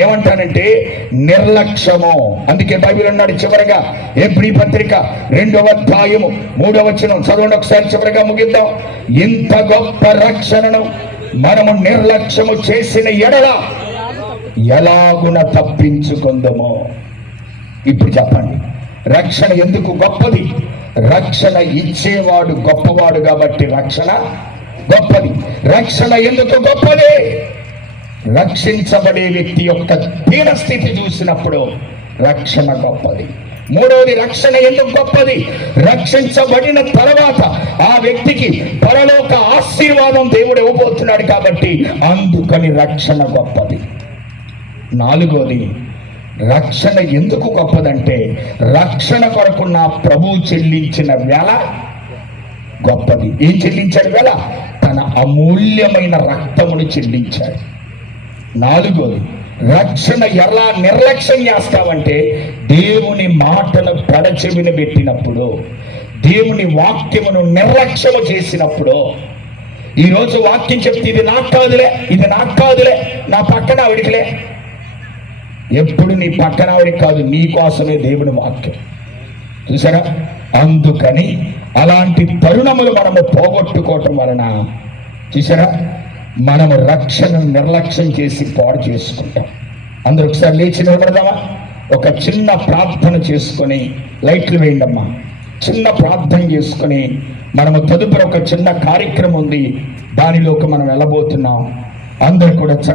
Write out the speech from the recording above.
ఏమంటానంటే నిర్లక్ష్యము. అందుకే బైబిల్ అన్నాడు చివరిగా ఎబ్రీ పత్రిక 2వ అధ్యాయము 3వ వచనం చదవండి ఒకసారి, చివరిగా ముగిద్దాం. ఇంత గొప్ప రక్షణను మనము నిర్లక్ష్యము చేసిన ఎడల ఎలాగున తప్పించుకుందామో. ఇప్పుడు చెప్పండి, రక్షణ ఎందుకు గొప్పది? రక్షణ ఇచ్చేవాడు గొప్పవాడు కాబట్టి రక్షణ గొప్పది. రక్షణ ఎందుకు గొప్పది? రక్షించబడే వ్యక్తి యొక్క దీనస్థితి చూసినప్పుడు రక్షణ గొప్పది. మూడవది, రక్షణ ఎందుకు గొప్పది? రక్షించబడిన తర్వాత ఆ వ్యక్తికి పరలోక ఆశీర్వాదం దేవుడు ఇవ్వబోతున్నాడు కాబట్టి అందుకని రక్షణ గొప్పది. నాలుగోది, రక్షణ ఎందుకు గొప్పదంటే రక్షణ కొరకు నా ప్రభువు చెల్లించిన వేళ గొప్పది. ఏం చెల్లించాడు? వేళ తన అమూల్యమైన రక్తమును చెల్లించాడు. నాలుగోది, రక్షణ ఎలా నిర్లక్ష్యం చేస్తావంటే దేవుని మాటను పెడచెవిన పెట్టినప్పుడు, దేవుని వాక్యమును నిర్లక్ష్యము చేసినప్పుడు. ఈరోజు వాక్యం చెప్తే ఇది నాకు కాదులే, ఇది నాకు కాదులే, నా పక్కన ఆవిడికిలే. ఎప్పుడు నీ పక్కన ఆవిడికి కాదు, నీ కోసమే దేవుని వాక్యం. చూసారా? అందుకని అలాంటి తరుణములు మనము పోగొట్టుకోవటం వలన చూసారా మనము రక్షణను నిర్లక్ష్యం చేసి పాడు చేసుకుంటాం. అందరూ ఒకసారి లేచి నిలబడదామా? ఒక చిన్న ప్రార్థన చేసుకొని, లైట్లు వేయండమ్మా, చిన్న ప్రార్థన చేసుకొని మనము తదుపరి ఒక చిన్న కార్యక్రమం ఉంది, దానిలోకి మనం వెళ్ళబోతున్నాం. అందరూ కూడా